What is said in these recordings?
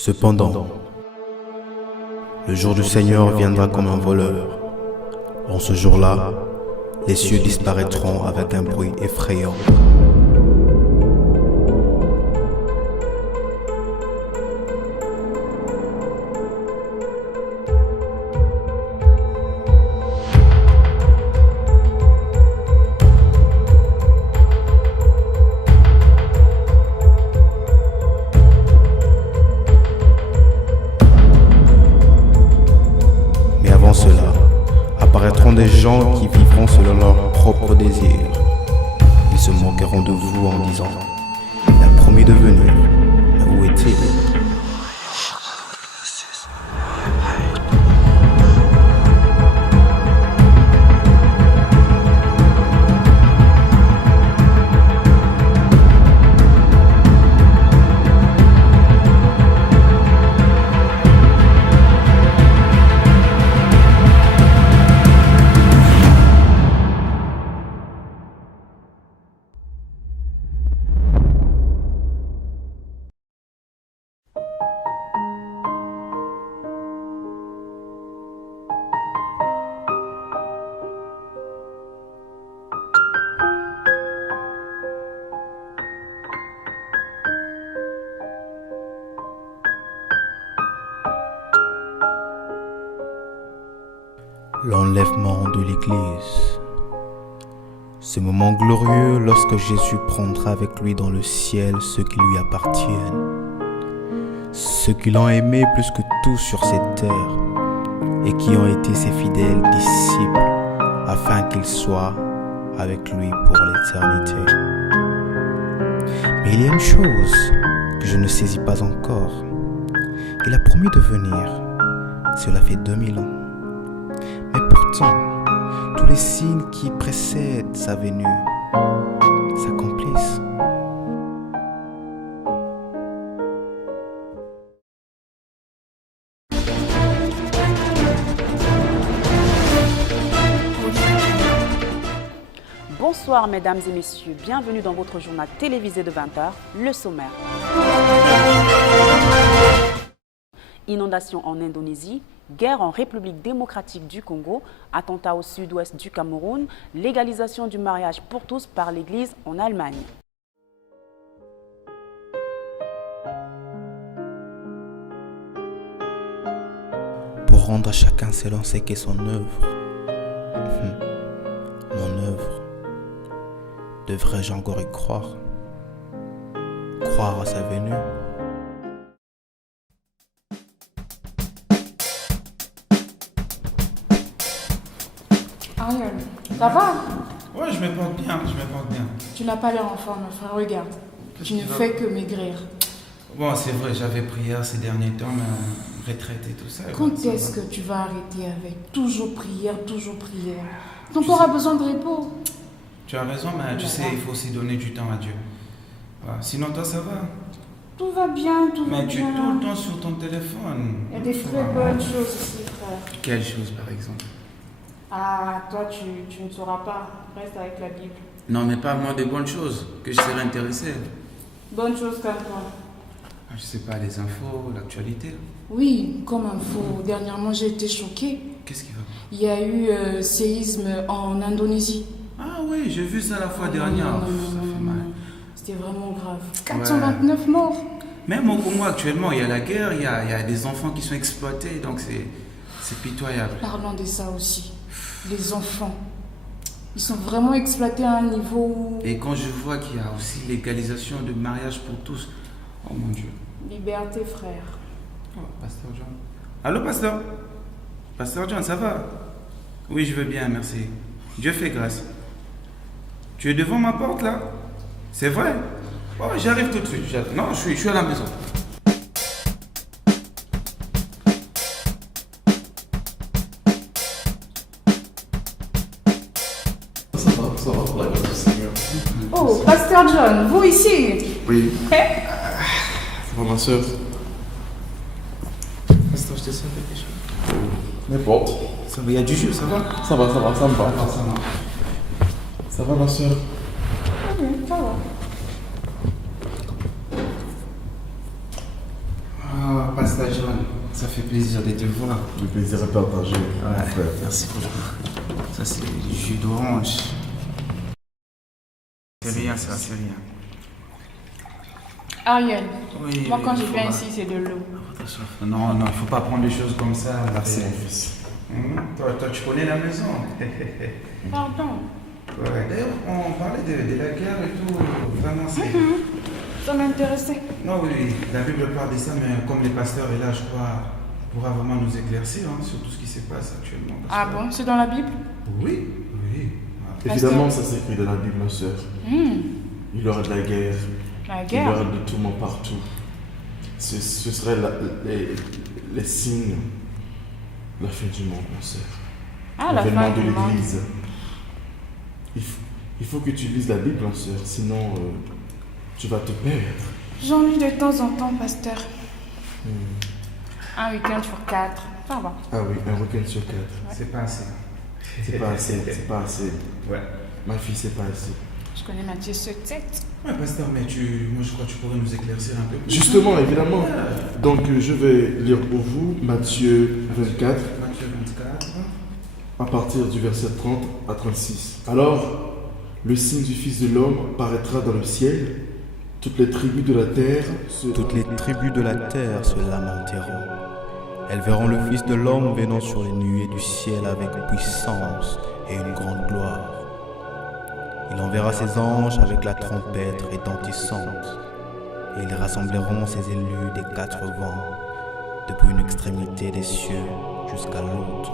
Cependant, le jour du Seigneur viendra comme un voleur. En ce jour-là, les cieux disparaîtront avec un bruit effrayant. Mais avant cela, apparaîtront des gens qui vivront selon leurs propres désirs. Ils se moqueront de vous en disant « Il a promis de venir, mais où est-il » L'enlèvement de l'Église. Ce moment glorieux lorsque Jésus prendra avec lui dans le ciel ceux qui lui appartiennent, ceux qui l'ont aimé plus que tout sur cette terre et qui ont été ses fidèles disciples afin qu'ils soient avec lui pour l'éternité. Mais il y a une chose que je ne saisis pas encore. Il a promis de venir. Cela fait 2000 ans. Mais pourtant, tous les signes qui précèdent sa venue s'accomplissent. Bonsoir mesdames et messieurs, bienvenue dans votre journal télévisé de 20h, le sommaire. Inondation en Indonésie, guerre en République démocratique du Congo, attentat au sud-ouest du Cameroun, légalisation du mariage pour tous par l'Église en Allemagne. Pour rendre à chacun selon ce qu'est son œuvre. Mon œuvre. Devrais-je encore y croire? Croire à sa venue? Ariel, ça va? Ouais, je me porte bien. Tu n'as pas l'air en forme, frère, regarde. Tu ne fais que maigrir. Bon, c'est vrai, j'avais pris hier ces derniers temps, ma retraite et tout ça. Quand est-ce que tu vas arrêter avec toujours prière, Ton corps a besoin de repos. Tu as raison, mais tu sais, il faut aussi donner du temps à Dieu. Voilà. Sinon, toi, ça va? Tout va bien, tout va bien. Mais tu es tout le temps sur ton téléphone. Il y a des très bonnes choses ici, frère. Quelle chose, par exemple? Ah, toi, tu ne sauras pas. Reste avec la Bible. Non, mais parle-moi des bonnes choses, que je serais intéressé. Bonnes choses comme quoi? Je sais pas, les infos, l'actualité. Oui, comme info. Dernièrement, j'ai été choquée. Qu'est-ce qui va? Il y a eu séisme en Indonésie. Ah oui, j'ai vu ça la fois dernière. Non, Ça fait mal. C'était vraiment grave. 429 morts. Même au Congo actuellement, il y a la guerre, il y a des enfants qui sont exploités, donc c'est pitoyable. Parlons de ça aussi. Les enfants, ils sont vraiment exploités à un niveau où... Et quand je vois qu'il y a aussi légalisation de mariage pour tous, oh mon Dieu. Liberté, frère. Oh, Pasteur John. Allô, Pasteur? Pasteur John, ça va? Oui, je veux bien, merci. Dieu fait grâce. Tu es devant ma porte, là? C'est vrai? Oh, j'arrive tout de suite. Non, je suis à la maison. Ça va pour la grâce du Seigneur. Oh, Pasteur John, vous ici? Oui. Eh? Ça va, ma soeur? Pasteur, je te sers quelque chose. N'importe. Ça va, il y a du jus, ça va? Ça va, ça me va. Ça va. Ça va, ma soeur? Ça va. Pasteur John. Ça fait plaisir de te voir. Le plaisir est partagé, mon frère. Merci beaucoup. Ça, c'est du jus d'orange. C'est rien, ça, c'est rien. Ariel, Oui, moi quand il je faut viens pas- ici, c'est de l'eau. Non, non, il faut pas prendre des choses comme ça. Merci, mon fils. Toi, tu connais la maison. Pardon, Ouais. D'ailleurs, on parlait de la guerre et tout. Vraiment, c'est. ça m'intéressait. Non, oui, oui, la Bible parle de ça, mais comme le pasteur est là, je crois, pourra vraiment nous éclaircir sur tout ce qui se passe actuellement. Ah bon, c'est dans la Bible? Oui, oui. Ah. Évidemment, ça s'écrit dans la Bible, ma soeur. Il y aura de la guerre. La Il y aura guerre? de tourments partout. Ce serait les signes de la fin du monde, ma soeur. Ah, la L'avènement fin de du monde. l'Église. Il faut que tu lises la Bible, ma soeur, sinon tu vas te perdre. J'en lis de temps en temps, pasteur. Un week-end sur 4. Ça va. Ah oui, un week-end sur 4. C'est pas assez. C'est pas assez, c'est pas assez. Ouais. Ma fille, c'est pas assez. Je connais Matthieu 7. Ouais, pasteur, mais moi je crois que tu pourrais nous éclaircir un peu plus. Justement, évidemment. Donc, je vais lire pour vous Matthieu 24, Matthieu 24. à partir du verset 30 à 36. Alors, le signe du Fils de l'homme paraîtra dans le ciel. Toutes les tribus de la terre Toutes les tribus de la terre se lamenteront. Elles verront le Fils de l'homme venant sur les nuées du ciel avec puissance et une grande gloire. Il enverra ses anges avec la trompette retentissante, et ils rassembleront ses élus des 4 vents, depuis une extrémité des cieux jusqu'à l'autre.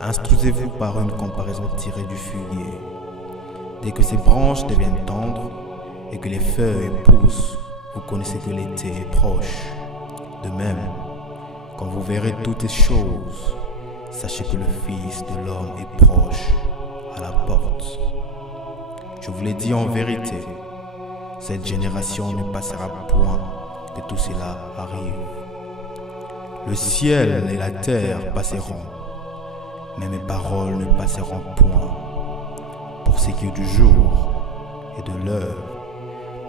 Instruisez-vous par une comparaison tirée du figuier. Dès que ses branches deviennent tendres et que les feuilles poussent, vous connaissez que l'été est proche. De même, quand vous verrez toutes ces choses, sachez que le Fils de l'homme est proche, à la porte. Je vous l'ai dit en vérité, cette génération ne passera point que tout cela arrive. Le ciel et la terre passeront, mais mes paroles ne passeront point. Pour ce qui est du jour et de l'heure,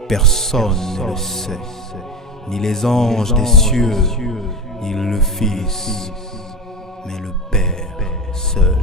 personne ne le sait, ni les anges des cieux, ni le Fils, mais le Père seul.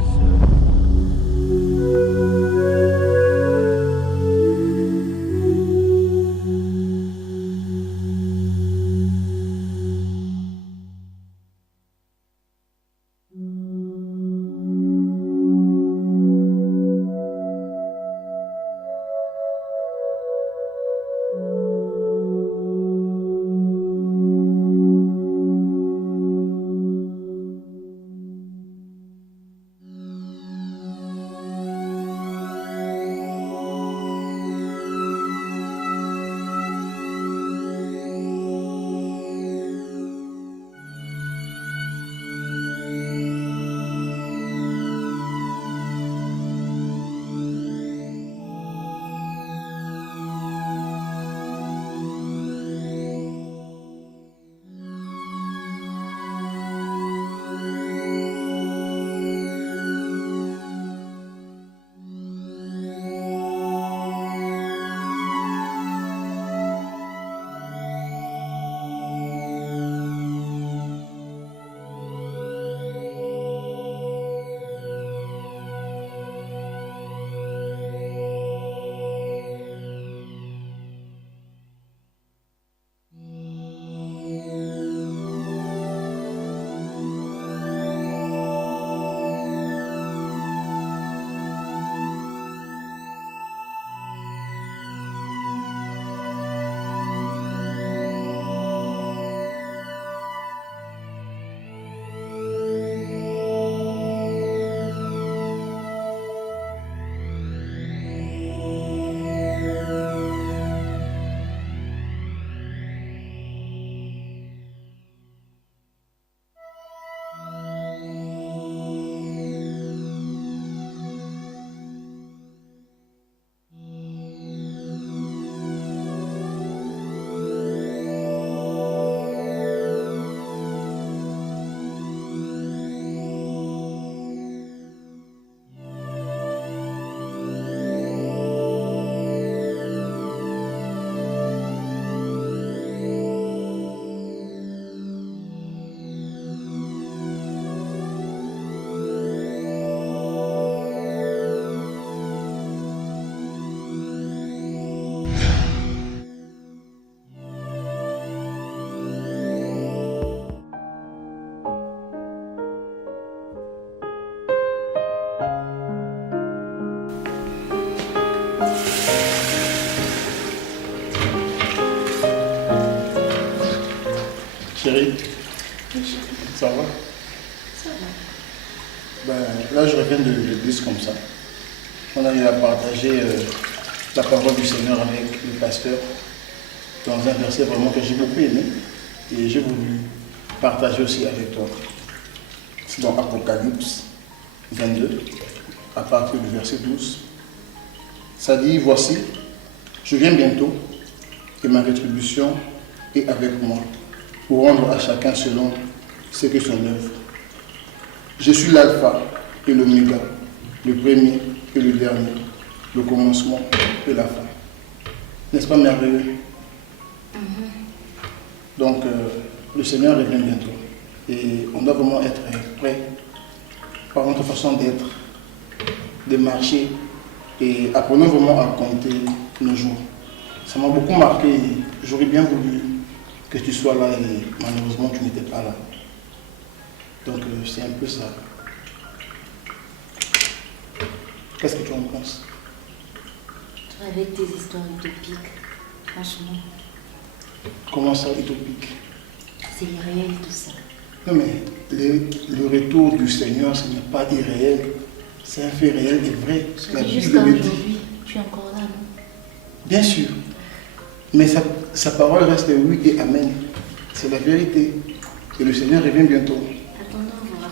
Chérie, ça va? Ça va. Ben, là, je reviens de l'église comme ça. On a eu à partager la parole du Seigneur avec le pasteur dans un verset vraiment que j'ai beaucoup aimé et j'ai voulu partager aussi avec toi. C'est dans Apocalypse 22, à partir du verset 12. Ça dit, voici, je viens bientôt et ma rétribution est avec moi pour rendre à chacun selon ce que son œuvre. Je suis l'alpha et l'oméga, le premier et le dernier, le commencement et la fin. N'est-ce pas merveilleux? Donc, le Seigneur revient bientôt. Et on doit vraiment être prêt par notre façon d'être, de marcher. Et apprenons vraiment à compter nos jours. Ça m'a beaucoup marqué. J'aurais bien voulu que tu sois là et malheureusement tu n'étais pas là. Donc c'est un peu ça. Qu'est-ce que tu en penses? Toi, avec tes histoires utopiques, franchement, Comment ça, utopique? c'est irréel tout ça. Non mais le retour du Seigneur, ce n'est pas irréel. C'est un fait réel et vrai. La Jusqu'à Bible le dit. aujourd'hui, tu es encore là, non? Bien sûr. Mais sa parole reste oui et amen. C'est la vérité. Et le Seigneur revient bientôt. Attendons voir.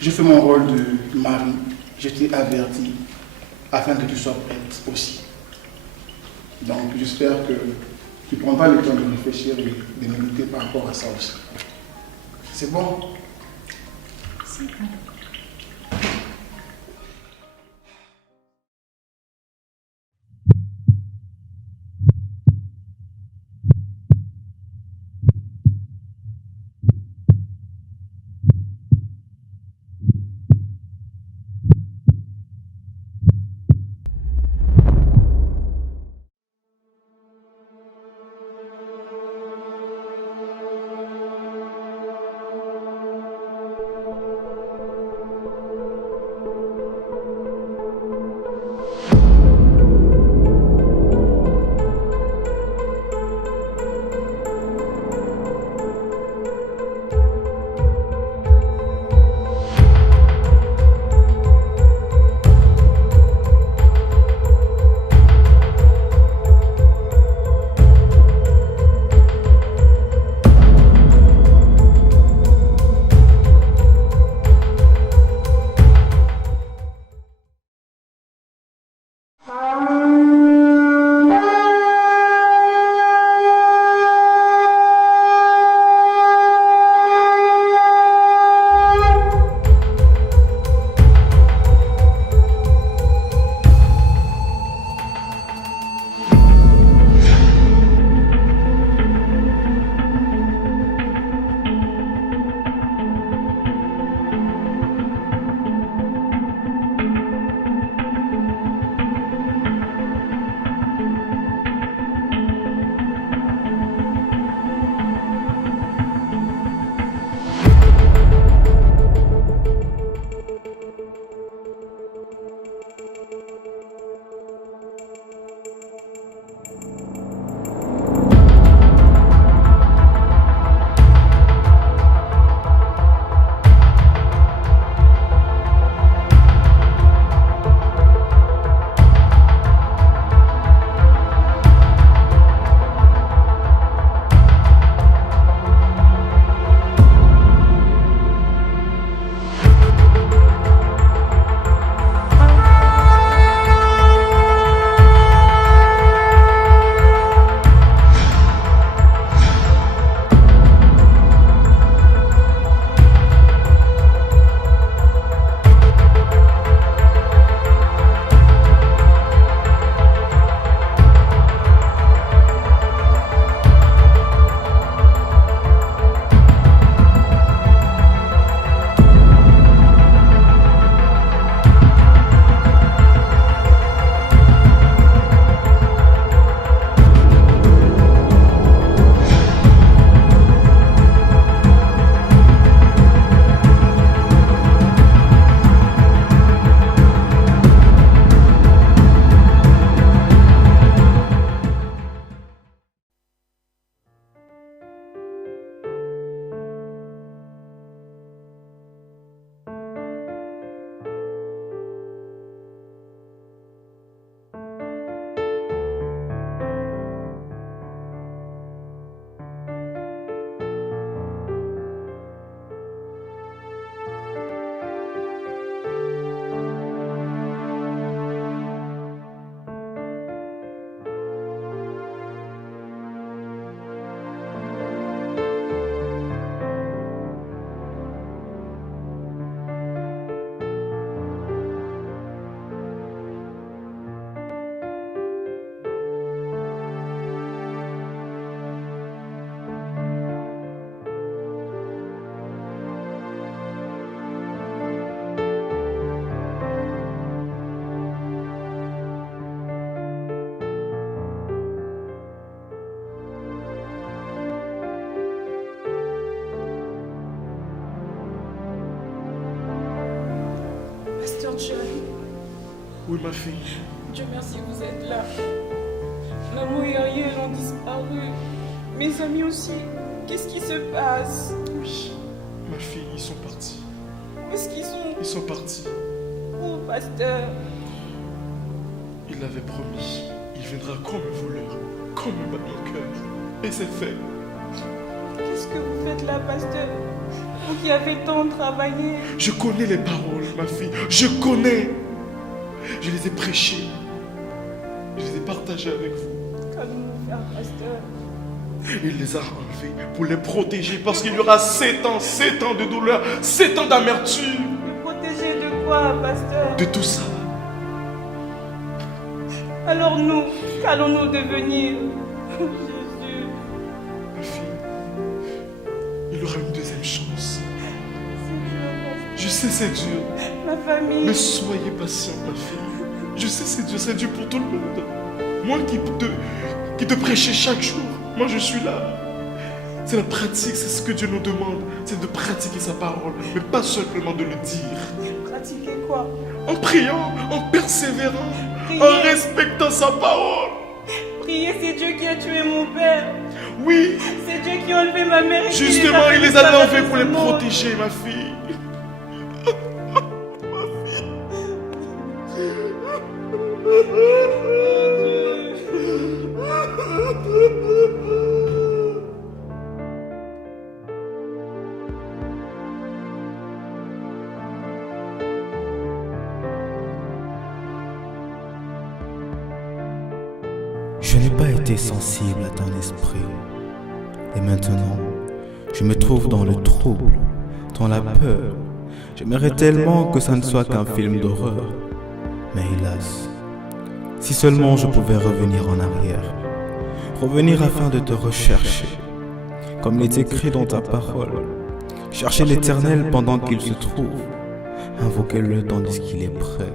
Je fais mon rôle de mari. Je t'ai averti afin que tu sois prête aussi. Donc j'espère que tu prendras le temps de réfléchir et de méditer par rapport à ça aussi. C'est bon? C'est bon. chérie. Oui, ma fille. Dieu merci, vous êtes là. Maman et Ariel ont disparu. Mes amis aussi. Qu'est-ce qui se passe? Oui, ma fille, ils sont partis. Où est-ce qu'ils sont? Ils sont partis. Oh, pasteur. Il l'avait promis. Il viendra comme un voleur, comme un banqueur. Et c'est fait. Qu'est-ce que vous faites là, pasteur? Vous qui avez tant travaillé. Je connais les paroles, ma fille. Je connais. Je les ai prêchées. Je les ai partagées avec vous. Qu'allons-nous faire, pasteur? Il les a enlevés pour les protéger parce qu'il y aura 7 ans de douleur, 7 ans d'amertume. Me protéger de quoi, pasteur? De tout ça. Alors nous, qu'allons-nous devenir? Jésus. Ma fille, il aura une deuxième chance. Je sais c'est dur, Ma famille. mais soyez patiente, ma fille. Je sais c'est dur pour tout le monde. Moi qui te prêchais chaque jour, moi je suis là. C'est la pratique, c'est ce que Dieu nous demande. C'est de pratiquer sa parole, mais pas simplement de le dire. Pratiquer quoi? En priant, en persévérant, Prier. en respectant sa parole. Prier, c'est Dieu qui a tué mon père. Oui, C'est Dieu qui a enlevé ma mère. Et qui justement, il les fait a disparaître enlevés pour ce les monde. protéger, ma fille. Je n'ai pas été sensible à ton esprit. Et maintenant, je me trouve dans le trouble, dans la peur. J'aimerais tellement que ça ne soit qu'un film d'horreur. Mais hélas, si seulement je pouvais revenir en arrière. Revenir afin de te rechercher, comme il est écrit dans ta parole. Chercher l'Éternel pendant qu'il se trouve. Invoquez-le tandis qu'il est prêt.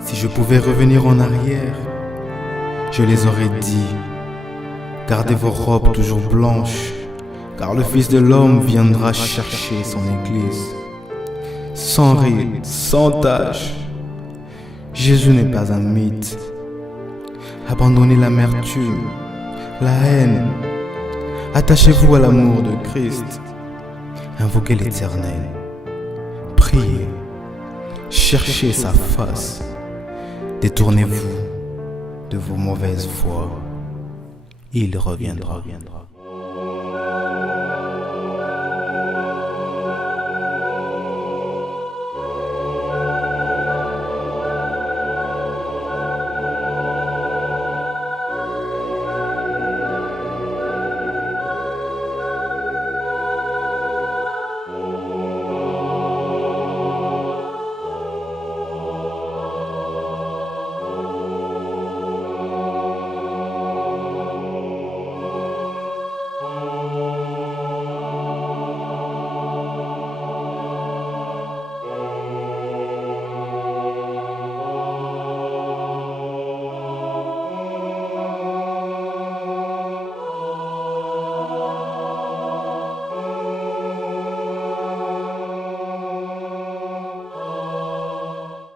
Si je pouvais revenir en arrière, je les aurais dit, gardez vos robes toujours blanches, car le Fils de l'homme viendra chercher son Église. Sans ride, sans tache. Jésus n'est pas un mythe. Abandonnez l'amertume, la haine. Attachez-vous à l'amour de Christ. Invoquez l'Éternel. Priez. Cherchez sa face. Détournez-vous de vos mauvaises voies. Il reviendra.